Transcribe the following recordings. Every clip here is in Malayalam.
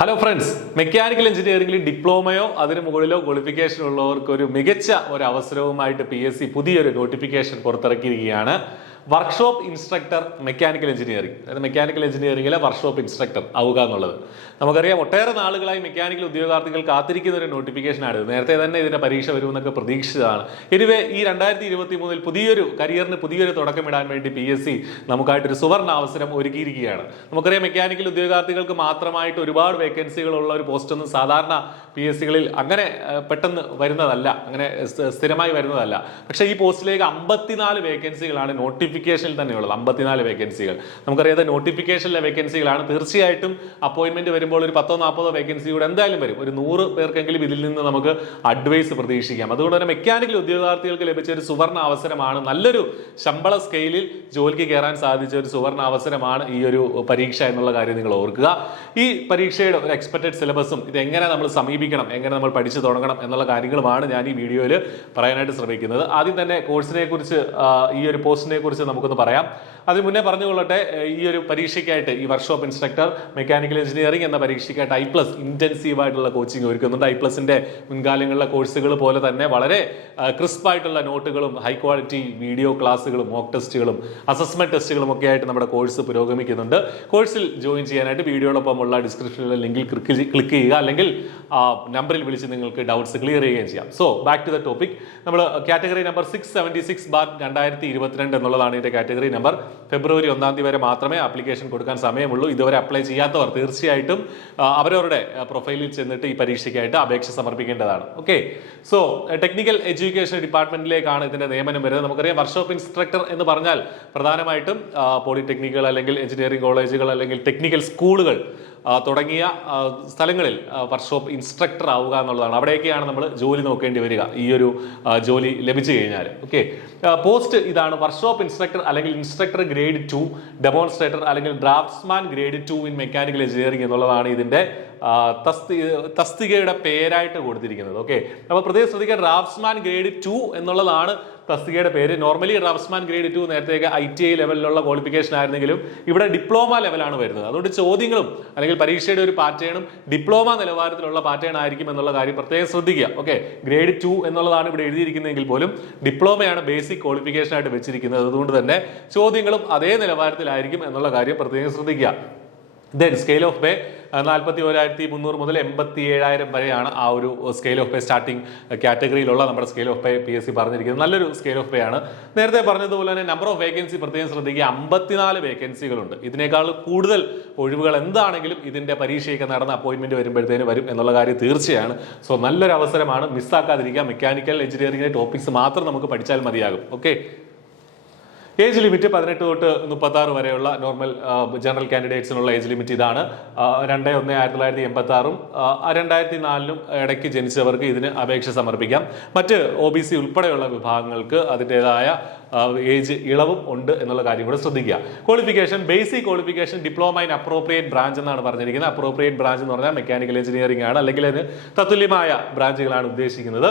ഹലോ ഫ്രണ്ട്സ്, മെക്കാനിക്കൽ എഞ്ചിനീയറിംഗിൽ ഡിപ്ലോമയോ അതിന് മുകളിലോ ക്വാളിഫിക്കേഷൻ ഉള്ളവർക്ക് ഒരു മികച്ച ഒരു അവസരവുമായിട്ട് PSC പുതിയൊരു നോട്ടിഫിക്കേഷൻ പുറത്തിറക്കിയിരിക്കുകയാണ്. വർക്ക്ഷോപ്പ് ഇൻസ്ട്രക്ടർ മെക്കാനിക്കൽ എഞ്ചിനീയറിംഗ്, അതായത് മെക്കാനിക്കൽ എഞ്ചിനീയറിംഗിലെ വർക്ക്ഷോപ്പ് ഇൻസ്ട്രക്ടർ ആവുക എന്നുള്ളത്. നമുക്കറിയാം, ഒട്ടേറെ നാളുകളായി മെക്കാനിക്കൽ ഉദ്യോഗാർത്ഥികൾ കാത്തിരിക്കുന്ന ഒരു നോട്ടിഫിക്കേഷനാണ്. നേരത്തെ തന്നെ ഇതിന്റെ പരീക്ഷ വരുമെന്നൊക്കെ പ്രതീക്ഷിച്ചതാണ്. എനിവേ ഈ 2023 പുതിയൊരു കരിയറിന് പുതിയൊരു തുടക്കമിടാൻ വേണ്ടി PSC നമുക്കായിട്ടൊരു സുവർണ അവസരം ഒരുക്കിയിരിക്കുകയാണ്. നമുക്കറിയാം, മെക്കാനിക്കൽ ഉദ്യോഗാർത്ഥികൾക്ക് മാത്രമായിട്ട് ഒരുപാട് വേക്കൻസികളുള്ള ഒരു പോസ്റ്റൊന്നും സാധാരണ PSCകളിൽ അങ്ങനെ പെട്ടെന്ന് വരുന്നതല്ല, അങ്ങനെ സ്ഥിരമായി വരുന്നതല്ല. പക്ഷേ ഈ പോസ്റ്റിലേക്ക് 54 വേക്കൻസികളാണ് നോട്ടിഫിക്കേഷനിൽ തന്നെയുള്ളത്. 54 വേക്കൻസികൾ. നമുക്കറിയാതെ നോട്ടിഫിക്കേഷനിലെ വേക്കൻസികളാണ്. തീർച്ചയായിട്ടും അപ്പോയിന്റ്മെന്റ് വരുമ്പോൾ ഒരു 10-40 വേക്കൻസി കൂടെ എന്തായാലും വരും. ഒരു 100 പേർക്കെങ്കിലും ഇതിൽ നിന്ന് നമുക്ക് അഡ്വൈസ് പ്രതീക്ഷിക്കാം. അതുകൊണ്ട് തന്നെ മെക്കാനിക്കൽ ഉദ്യോഗാർത്ഥികൾക്ക് ലഭിച്ച ഒരു സുവർണ അവസരമാണ്. നല്ലൊരു ശമ്പള സ്കെയിലിൽ ജോലിക്ക് കയറാൻ സാധിച്ച ഒരു സുവർണ അവസരമാണ് ഈ ഒരു പരീക്ഷ എന്നുള്ള കാര്യം നിങ്ങൾ ഓർക്കുക. ഈ പരീക്ഷയുടെ ഒരു എക്സ്പെക്റ്റഡ് സിലബസും ഇത് എങ്ങനെ നമ്മൾ സമീപിക്കണം, എങ്ങനെ നമ്മൾ പഠിച്ചു തുടങ്ങണം എന്നുള്ള കാര്യങ്ങളുമാണ് ഞാൻ ഈ വീഡിയോയിൽ പറയാനായിട്ട് ശ്രമിക്കുന്നത്. ആദ്യം തന്നെ കോഴ്സിനെ കുറിച്ച്, ഈ ഒരു പോസ്റ്റിനെ കുറിച്ച് നമുക്കൊന്ന് പറയാം. അതിന് മുന്നേ പറഞ്ഞുകൊള്ളട്ടെ, ഈ ഒരു പരീക്ഷയ്ക്കായിട്ട്, ഈ വർക്ക്ഷോപ്പ് ഇൻസ്ട്രക്ടർ മെക്കാനിക്കൽ എഞ്ചിനീയറിംഗ് എന്ന പരീക്ഷയ്ക്കായിട്ട് iPlus ഇന്റൻസീവ് ആയിട്ടുള്ള കോച്ചിങ് ഒരുക്കുന്നുണ്ട്. iPlusന്റെ മുൻകാലങ്ങളിലെ കോഴ്സുകൾ പോലെ തന്നെ വളരെ ക്രിസ്പ് ആയിട്ടുള്ള നോട്ടുകളും ഹൈ ക്വാളിറ്റി വീഡിയോ ക്ലാസ്സുകളും മോക്ക് ടെസ്റ്റുകളും അസസ്മെന്റ് ടെസ്റ്റുകളും ഒക്കെ ആയിട്ട് നമ്മുടെ കോഴ്സ് പുരോഗമിക്കുന്നുണ്ട്. കോഴ്സിൽ ജോയിൻ ചെയ്യാനായിട്ട് വീഡിയോടൊപ്പമുള്ള ഡിസ്ക്രിപ്ഷനിലെ ലിങ്കിൽ ക്ലിക്ക് ചെയ്യുക, അല്ലെങ്കിൽ നമ്പറിൽ വിളിച്ച് നിങ്ങൾക്ക് ഡൗട്ട്സ് ക്ലിയർ ചെയ്യുകയും ചെയ്യാം. So back to the topic. നമ്മൾ കാറ്റഗറി നമ്പർ 676/2022 എന്നുള്ളതാണ് ഇതിന്റെ കാറ്റഗറി നമ്പർ. ഫെബ്രുവരി 1 വരെ മാത്രമേ ആപ്ലിക്കേഷൻ കൊടുക്കാൻ സമയമുള്ളൂ. ഇതുവരെ അപ്ലൈ ചെയ്യാത്തവർ തീർച്ചയായിട്ടും അവരവരുടെ പ്രൊഫൈലിൽ ചെന്നിട്ട് ഈ പരീക്ഷയ്ക്കായിട്ട് അപേക്ഷ സമർപ്പിക്കേണ്ടതാണ്. ഓക്കെ, സോ ടെക്നിക്കൽ എഡ്യൂക്കേഷൻ ഡിപ്പാർട്ട്മെന്റിലേക്കാണ് ഇതിന്റെ നിയമനം വരുന്നത്. നമുക്കറിയാം, വർക്ക്ഷോപ്പ് ഇൻസ്ട്രക്ടർ എന്ന് പറഞ്ഞാൽ പ്രധാനമായിട്ടും പോളിടെക്നിക്കുകൾ അല്ലെങ്കിൽ എഞ്ചിനീയറിംഗ് കോളേജുകൾ അല്ലെങ്കിൽ ടെക്നിക്കൽ സ്കൂളുകൾ തുടങ്ങിയ സ്ഥലങ്ങളിൽ വർക്ക്ഷോപ്പ് ഇൻസ്ട്രക്ടർ ആവുക എന്നുള്ളതാണ്. അവിടെയൊക്കെയാണ് നമ്മൾ ജോലി നോക്കേണ്ടി വരിക, ഈ ഒരു ജോലി ലഭിച്ചു കഴിഞ്ഞാൽ. ഓക്കെ, പോസ്റ്റ് ഇതാണ്: വർക്ക്ഷോപ്പ് ഇൻസ്ട്രക്ടർ അല്ലെങ്കിൽ ഇൻസ്ട്രക്ടർ ഗ്രേഡ് 2, ഡെമോൺസ്ട്രേറ്റർ അല്ലെങ്കിൽ draughtsman grade 2 in mechanical engineering എന്നുള്ളതാണ് ഇതിന്റെ തസ്തികയുടെ പേരായിട്ട് കൊടുത്തിരിക്കുന്നത്. ഓക്കെ, അപ്പോൾ പ്രത്യേകം ശ്രദ്ധിക്കുക, ഡ്രാഫ്റ്റ്സ്മാൻ ഗ്രേഡ് 2 എന്നുള്ളതാണ് തസ്തികയുടെ പേര്. നോർമലി ഡ്രാഫ്റ്റ്സ്മാൻ ഗ്രേഡ് 2 നേരത്തേക്ക് ITI ലെവലിലുള്ള ക്വാളിഫിക്കേഷൻ ആയിരുന്നെങ്കിലും ഇവിടെ ഡിപ്ലോമ ലെവലാണ് വരുന്നത്. അതുകൊണ്ട് ചോദ്യങ്ങളും അല്ലെങ്കിൽ പരീക്ഷയുടെ ഒരു പാറ്റേണും ഡിപ്ലോമ നിലവാരത്തിലുള്ള പാറ്റേൺ ആയിരിക്കും എന്നുള്ള കാര്യം പ്രത്യേകം ശ്രദ്ധിക്കുക. ഓക്കെ, ഗ്രേഡ് 2 എന്നുള്ളതാണ് ഇവിടെ എഴുതിയിരിക്കുന്നതെങ്കിൽ പോലും ഡിപ്ലോമയാണ് ബേസിക് ക്വാളിഫിക്കേഷൻ ആയിട്ട് വെച്ചിരിക്കുന്നത്. അതുകൊണ്ട് തന്നെ ചോദ്യങ്ങളും അതേ നിലവാരത്തിലായിരിക്കും എന്നുള്ള കാര്യം പ്രത്യേകം ശ്രദ്ധിക്കുക. ദെൻ സ്കെയിൽ ഓഫ് പേ 41,300 മുതൽ 87,000 വരെയാണ് ആ ഒരു സ്കെയിൽ ഓഫ് പേ സ്റ്റാർട്ടിംഗ് കാറ്റഗറിയിലുള്ള നമ്മുടെ സ്കെയിൽ ഓഫ് പേ PSC പറഞ്ഞിരിക്കുന്നത്. നല്ലൊരു സ്കെയിൽ ഓഫ് പേ ആണ്. നേരത്തെ പറഞ്ഞതുപോലെ തന്നെ നമ്പർ ഓഫ് വേക്കൻസി പ്രത്യേകം ശ്രദ്ധിക്കുക, 54 വേക്കൻസികളുണ്ട്. ഇതിനേക്കാൾ കൂടുതൽ ഒഴിവുകൾ എന്താണെങ്കിലും ഇതിന്റെ പരീക്ഷയൊക്കെ നടന്ന അപ്പോയിന്റ്മെന്റ് വരുമ്പോഴത്തേന് വരും എന്നുള്ള കാര്യം തീർച്ചയാണ്. സോ നല്ലൊരു അവസരമാണ്, മിസ്സാക്കാതിരിക്കുക. മെക്കാനിക്കൽ എഞ്ചിനീയറിംഗിന്റെ ടോപ്പിക്സ് മാത്രം നമുക്ക് പഠിച്ചാൽ മതിയാകും. ഓക്കെ, ഏജ് ലിമിറ്റ് 18 തൊട്ട് 36 വരെയുള്ള നോർമൽ ജനറൽ കാൻഡിഡേറ്റ്സിനുള്ള ഏജ് ലിമിറ്റ് ഇതാണ്. 2/1/1986 2004 ഇടയ്ക്ക് ജനിച്ചവർക്ക് ഇതിന് അപേക്ഷ സമർപ്പിക്കാം. മറ്റ് OBC ഉൾപ്പെടെയുള്ള വിഭാഗങ്ങൾക്ക് അതിൻ്റെതായ ഏജ് ഇളവും ഉണ്ട് എന്നുള്ള കാര്യം കൂടെ ശ്രദ്ധിക്കുക. Qualification, basic qualification diploma in appropriate branch എന്നാണ് പറഞ്ഞിരിക്കുന്നത്. അപ്രോപ്രിയേറ്റ് ബ്രാഞ്ച് എന്ന് പറഞ്ഞാൽ മെക്കാനിക്കൽ എഞ്ചിനീയറിംഗ് ആണ്, അല്ലെങ്കിൽ അതിന് തത്തുല്യമായ ബ്രാഞ്ചുകളാണ് ഉദ്ദേശിക്കുന്നത്.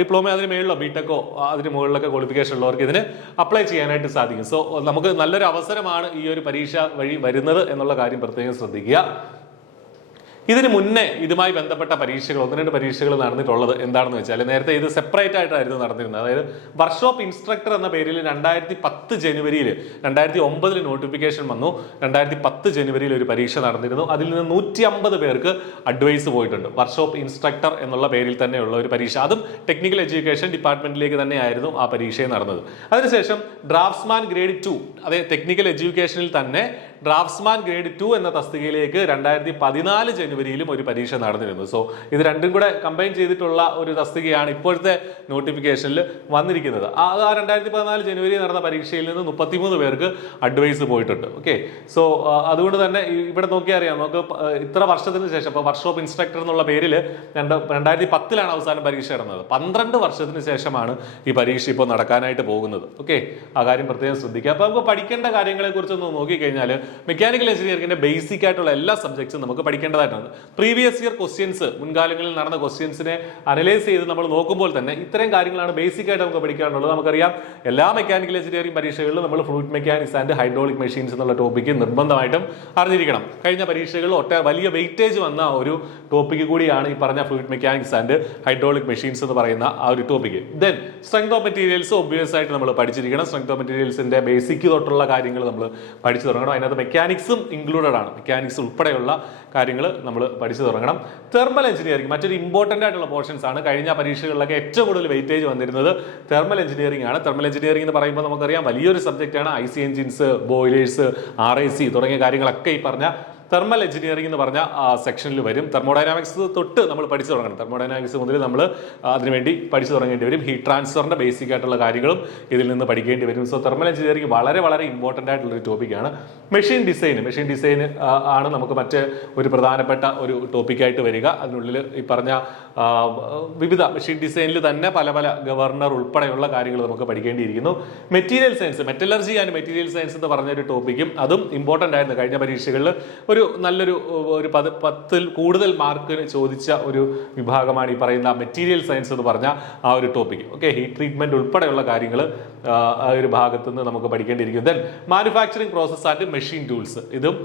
ഡിപ്ലോമ അതിന് മേളിലോ ബിടെക്കോ അതിന് മുകളിലൊക്കെ ക്വാളിഫിക്കേഷൻ ഉള്ളവർക്ക് ഇതിന് അപ്ലൈ ചെയ്യാനായിട്ട് സാധിക്കും. സോ നമുക്ക് നല്ലൊരു അവസരമാണ് ഈ ഒരു പരീക്ഷ വഴി വരുന്നത് എന്നുള്ള കാര്യം പ്രത്യേകം ശ്രദ്ധിക്കുക. ഇതിന് മുന്നേ ഇതുമായി ബന്ധപ്പെട്ട പരീക്ഷകൾ 1-2 പരീക്ഷകൾ നടന്നിട്ടുള്ളത് എന്താണെന്ന് വെച്ചാൽ, നേരത്തെ ഇത് സെപ്പറേറ്റ് ആയിട്ടായിരുന്നു നടന്നിരുന്നത്. അതായത് വർക്ക്ഷോപ്പ് ഇൻസ്ട്രക്ടർ എന്ന പേരിൽ 2010 ജനുവരിയിൽ 2009 നോട്ടിഫിക്കേഷൻ വന്നു. 2010 ജനുവരിയിൽ ഒരു പരീക്ഷ നടന്നിരുന്നു. അതിൽ നിന്ന് 150 പേർക്ക് അഡ്വൈസ് പോയിട്ടുണ്ട്. വർക്ക്ഷോപ്പ് ഇൻസ്ട്രക്ടർ എന്നുള്ള പേരിൽ തന്നെയുള്ള ഒരു പരീക്ഷ, അതും ടെക്നിക്കൽ എഡ്യൂക്കേഷൻ ഡിപ്പാർട്ട്മെന്റിലേക്ക് തന്നെയായിരുന്നു ആ പരീക്ഷയെ നടന്നത്. അതിനുശേഷം ഡ്രാഫ്റ്റ്സ്മാൻ ഗ്രേഡ് 2, അതെ ടെക്നിക്കൽ എഡ്യൂക്കേഷനിൽ തന്നെ ഡ്രാഫ്റ്റ്സ്മാൻ ഗ്രേഡ് 2 എന്ന തസ്തികയിലേക്ക് 2014 ജനുവരിയിലും ഒരു പരീക്ഷ നടന്നിരുന്നു. സോ ഇത് രണ്ടും കൂടെ കമ്പൈൻ ചെയ്തിട്ടുള്ള ഒരു തസ്തികയാണ് ഇപ്പോഴത്തെ നോട്ടിഫിക്കേഷനിൽ വന്നിരിക്കുന്നത്. ആ 2014 ജനുവരി നടന്ന പരീക്ഷയിൽ നിന്ന് 33 പേർക്ക് അഡ്വൈസ് പോയിട്ടുണ്ട്. ഓക്കെ, സോ അതുകൊണ്ട് തന്നെ ഇവിടെ നോക്കിയാൽ അറിയാം, നമുക്ക് ഇത്ര വർഷത്തിന് ശേഷം, ഇപ്പോൾ വർക്ക്ഷോപ്പ് ഇൻസ്ട്രക്ടർ എന്നുള്ള പേരിൽ 2010 അവസാനം പരീക്ഷ നടന്നത്. 12 വർഷത്തിന് ശേഷമാണ് ഈ പരീക്ഷ ഇപ്പോൾ നടക്കാനായിട്ട് പോകുന്നത്. ഓക്കെ, ആ കാര്യം പ്രത്യേകം ശ്രദ്ധിക്കുക. അപ്പോൾ നമുക്ക് പഠിക്കേണ്ട കാര്യങ്ങളെ കുറിച്ചൊന്ന് നോക്കിക്കഴിഞ്ഞാൽ മെക്കാനിക്കൽ എഞ്ചിനീയറിംഗിന്റെ ബേസിക് ആയിട്ടുള്ള എല്ലാ സബ്ജക്ട്സും നമുക്ക് പഠിക്കേണ്ടതായിട്ടുണ്ട്. പ്രീവിയസ് ഇയർ ക്വസ്റ്റ്യൻസ്, മുൻകാലങ്ങളിൽ നടന്ന ക്വസ്റ്റ്യൻസിനെ അനലൈസ് ചെയ്ത് നമ്മൾ നോക്കുമ്പോൾ തന്നെ ഇത്തരം കാര്യങ്ങളാണ് ബേസിക് ആയിട്ട് നമുക്ക് പഠിക്കാനുള്ളത്. നമുക്കറിയാം എല്ലാ മെക്കാനിക്കൽ എഞ്ചിനീയറിംഗ് പരീക്ഷകളിലും നമ്മൾ fluid mechanics and hydraulic machines എന്നുള്ള ടോപ്പിക്ക് നിർബന്ധമായിട്ടും അറിഞ്ഞിരിക്കണം. കഴിഞ്ഞ പരീക്ഷകളിൽ വലിയ വെയിറ്റേജ് വന്ന ഒരു ടോപ്പിക്ക് കൂടിയാണ് ഈ പറഞ്ഞ fluid mechanics and hydraulic machines എന്ന് പറയുന്ന ആ ഒരു topic. Then strength of materials obvious ആയിട്ട് നമ്മൾ പഠിച്ചിരിക്കണം. സ്ട്രെങ്ത് ഓഫ് മെറ്റീരിയൽസിന്റെ ബേസിക് തൊട്ടുള്ള കാര്യങ്ങൾ നമ്മൾ പഠിച്ചു തുടങ്ങണം. അതിനകത്ത് മെക്കാനിക്സും ഇൻക്ലൂഡഡ് ആണ്. മെക്കാനിക്സ് ഉൾപ്പെടെയുള്ള കാര്യങ്ങൾ നമ്മൾ പഠിച്ചു തുടങ്ങണം. തെർമൽ എഞ്ചിനീയറിംഗ് മറ്റൊരു ഇമ്പോർട്ടന്റ് ആയിട്ടുള്ള പോർഷൻസ് ആണ്. കഴിഞ്ഞ പരീക്ഷകളിലൊക്കെ ഏറ്റവും കൂടുതൽ വെയിറ്റേജ് വന്നിരുന്നത് തെർമൽ എഞ്ചിനീയറിംഗ് ആണ്. തെർമൽ എഞ്ചിനീയറിംഗ് എന്ന് പറയുമ്പോൾ നമുക്കറിയാം വലിയൊരു സബ്ജക്റ്റ് ആണ്. IC എഞ്ചിൻസ്, ബോയിലേഴ്സ്, RAC തുടങ്ങിയ കാര്യങ്ങളൊക്കെ ഈ പറഞ്ഞ തെർമൽ എഞ്ചിനീയറിംഗ് എന്ന് പറഞ്ഞ സെക്ഷനിൽ വരും. തെർമോഡൈനാമിക്സ് തൊട്ട് നമ്മൾ പഠിച്ചു തുടങ്ങണം. തെർമോഡൈനാമിക്സ് മുതൽ നമ്മൾ അതിനുവേണ്ടി പഠിച്ചു തുടങ്ങേണ്ടി വരും. ഹീറ്റ് ട്രാൻസ്ഫറിന്റെ ബേസിക് ആയിട്ടുള്ള കാര്യങ്ങളും ഇതിൽ നിന്ന് പഠിക്കേണ്ടി വരും. സോ തെർമൽ എഞ്ചിനീയറിംഗ് വളരെ വളരെ ഇമ്പോർട്ടന്റ് ആയിട്ടുള്ള ഒരു ടോപ്പിക്കാണ്. മെഷീൻ ഡിസൈൻ ആണ് നമുക്ക് മറ്റ് ഒരു പ്രധാനപ്പെട്ട ഒരു ടോപ്പിക്കായിട്ട് വരിക. അതിനുള്ളിൽ ഈ പറഞ്ഞ വിവിധ മെഷീൻ ഡിസൈനിൽ തന്നെ പല പല ഗവർണർ ഉൾപ്പെടെയുള്ള കാര്യങ്ങൾ നമുക്ക് പഠിക്കേണ്ടിയിരിക്കുന്നു. Material science, metallurgy and material science എന്ന് പറഞ്ഞൊരു ടോപ്പിക്കും അതും ഇമ്പോർട്ടന്റ് ആയിരുന്നു. കഴിഞ്ഞ പരീക്ഷകളിൽ നല്ലൊരു 10ൽ കൂടുതൽ മാർക്കിന് ചോദിച്ച ഒരു വിഭാഗമാണ് ഈ പറയുന്ന മെറ്റീരിയൽ സയൻസ് എന്ന് പറഞ്ഞ ആ ഒരു ടോപ്പിക്. ഓക്കെ, ഹീറ്റ് ട്രീറ്റ്മെന്റ് ഉൾപ്പെടെയുള്ള കാര്യങ്ങൾ ആ ഒരു ഭാഗത്ത് നിന്ന് നമുക്ക് പഠിക്കേണ്ടിയിരിക്കും. Then manufacturing process and machine tools, ഇതും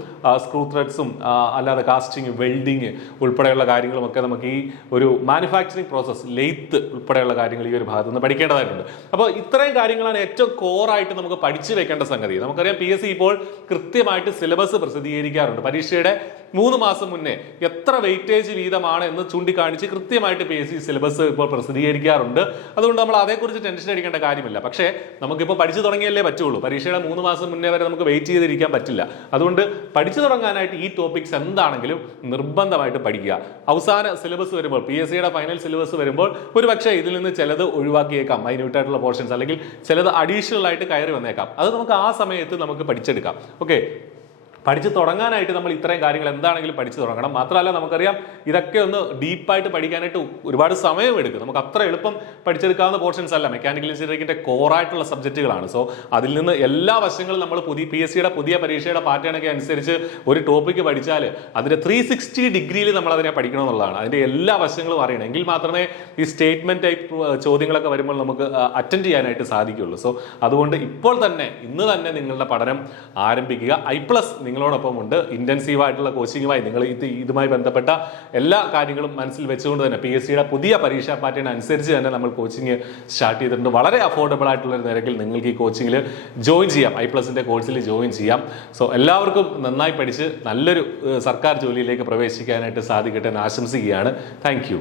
സ്ക്രൂ ത്രെഡ്സും അല്ലാതെ കാസ്റ്റിംഗ്, വെൽഡിങ് ഉൾപ്പെടെയുള്ള കാര്യങ്ങളും ഒക്കെ നമുക്ക് ഈ ഒരു മാനുഫാക്ചറിങ് പ്രോസസ്, ലെയ്ത്ത് ഉൾപ്പെടെയുള്ള കാര്യങ്ങൾ ഈ ഒരു ഭാഗത്ത് നിന്ന് പഠിക്കേണ്ടതായിട്ടുണ്ട്. അപ്പോൾ ഇത്രയും കാര്യങ്ങളാണ് ഏറ്റവും കോറായിട്ട് നമുക്ക് പഠിച്ചു വെക്കേണ്ട സംഗതി. നമുക്കറിയാം PSC ഇപ്പോൾ കൃത്യമായിട്ട് സിലബസ് പ്രസിദ്ധീകരിക്കാറുണ്ട്. പരീക്ഷയുടെ 3 മാസം മുന്നേ എത്ര വെയിറ്റേജ് വീതമാണ് എന്ന് ചൂണ്ടിക്കാണിച്ച് കൃത്യമായിട്ട് PSC സിലബസ് ഇപ്പോൾ പ്രസിദ്ധീകരിക്കാറുണ്ട്. അതുകൊണ്ട് നമ്മൾ അതേക്കുറിച്ച് ടെൻഷൻ അടിക്കേണ്ട കാര്യമില്ല. പക്ഷേ നമുക്കിപ്പോൾ പഠിച്ചു തുടങ്ങിയല്ലേ പറ്റുള്ളൂ. പരീക്ഷയുടെ 3 മാസം മുന്നേ വരെ നമുക്ക് വെയിറ്റ് ചെയ്തിരിക്കാൻ പറ്റില്ല. അതുകൊണ്ട് പഠിച്ചു തുടങ്ങാനായിട്ട് ഈ ടോപ്പിക്സ് എന്താണെങ്കിലും നിർബന്ധമായിട്ട് പഠിക്കുക. അവസാന സിലബസ് വരുമ്പോൾ, PSCയുടെ ഫൈനൽ സിലബസ് വരുമ്പോൾ ഒരു പക്ഷേ ഇതിൽ നിന്ന് ചിലത് ഒഴിവാക്കിയേക്കാം, മൈന്യൂട്ടായിട്ടുള്ള പോർഷൻസ്, അല്ലെങ്കിൽ ചിലത് അഡീഷണൽ ആയിട്ട് കയറി വന്നേക്കാം. അത് നമുക്ക് ആ സമയത്ത് നമുക്ക് പഠിച്ചെടുക്കാം. ഓക്കെ, പഠിച്ചു തുടങ്ങാനായിട്ട് നമ്മൾ ഇത്രയും കാര്യങ്ങൾ എന്താണെങ്കിലും പഠിച്ചു തുടങ്ങണം. മാത്രമല്ല നമുക്കറിയാം ഇതൊക്കെ ഒന്ന് ഡീപ്പായിട്ട് പഠിക്കാനായിട്ട് ഒരുപാട് സമയമെടുക്കും. നമുക്ക് അത്ര എളുപ്പം പഠിച്ചെടുക്കാവുന്ന പോർഷൻസ് അല്ല. മെക്കാനിക്കൽ എഞ്ചിനീയറിംഗിന്റെ കോറായിട്ടുള്ള സബ്ജക്റ്റുകളാണ്. സോ അതിൽ നിന്ന് എല്ലാ വശങ്ങളും നമ്മൾ PSCയുടെ പുതിയ പരീക്ഷയുടെ പാറ്റേണൊക്കെ അനുസരിച്ച് ഒരു ടോപ്പിക്ക് പഠിച്ചാൽ അതിന്റെ 360 ഡിഗ്രിയിൽ നമ്മൾ അതിനെ പഠിക്കണം എന്നുള്ളതാണ്. അതിന്റെ എല്ലാ വശങ്ങളും അറിയണം. എങ്കിൽ മാത്രമേ ഈ സ്റ്റേറ്റ്മെന്റ് ടൈപ്പ് ചോദ്യങ്ങളൊക്കെ വരുമ്പോൾ നമുക്ക് അറ്റൻഡ് ചെയ്യാനായിട്ട് സാധിക്കുള്ളൂ. സോ അതുകൊണ്ട് ഇപ്പോൾ തന്നെ, ഇന്ന് തന്നെ നിങ്ങളുടെ പഠനം ആരംഭിക്കുക. iPlus നിങ്ങളോടൊപ്പം ഉണ്ട്. ഇന്റൻസീവ് ആയിട്ടുള്ള കോച്ചിങ്ങുമായി നിങ്ങൾ ഇതുമായി ബന്ധപ്പെട്ട എല്ലാ കാര്യങ്ങളും മനസ്സിൽ വെച്ചുകൊണ്ട് തന്നെ PSCയുടെ പുതിയ പരീക്ഷാ പാറ്റേൺ അനുസരിച്ച് തന്നെ നമ്മൾ കോച്ചിങ് സ്റ്റാർട്ട് ചെയ്തിട്ടുണ്ട്. വളരെ അഫോർഡബിൾ ആയിട്ടുള്ള ഒരു നിരക്കിൽ നിങ്ങൾക്ക് ഈ കോച്ചിങ്ങിൽ ജോയിൻ ചെയ്യാം. iPlusന്റെ കോഴ്സിൽ ജോയിൻ ചെയ്യാം. സോ എല്ലാവർക്കും നന്നായി പഠിച്ച് നല്ലൊരു സർക്കാർ ജോലിയിലേക്ക് പ്രവേശിക്കാനായിട്ട് സാധിക്കട്ടെ എന്ന് ആശംസിക്കുകയാണ്. Thank you.